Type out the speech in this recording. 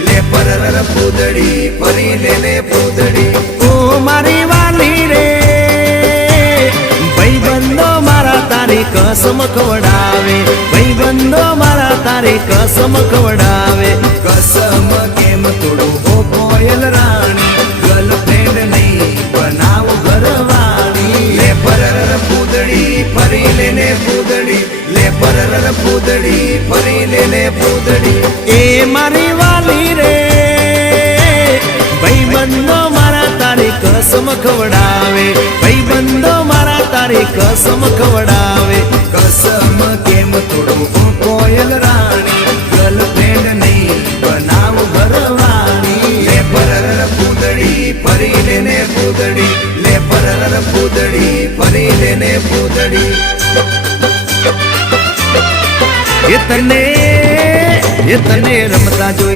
લે પરર પૂદડી ફરી લેને પૂદડી ઓ મારી વાલી રે ભાઈબંધો મારા તારી કસમ ખવડાવે ભાઈબંધો મારા તારી કસમ ખવડાવે કસમ કેમ તોડું હો કોયલ રાણી ગર્લફ્રેન્ડ નહીં બનાવ ઘરવાળી લે પરર પૂદડી ફરી લેને પૂદડી લે પરર પૂદડી ફરી લેને પૂદડી એ મારી વાલી રે ભાઈબંધો મારા તારી કસમ ખવડાવે ભાઈબંધો મારા તારી કસમ ખવડાવે કસમ કેમ તોડું હો કોયલ રાણી ગર્લફ્રેન્ડ નહીં બનાવ ઘરવાળી લે પરર પૂદડી ફરી લેને પૂદડી લે પરર પૂદડી ફરી લેને પૂદડી એ તને રમતા જોઈ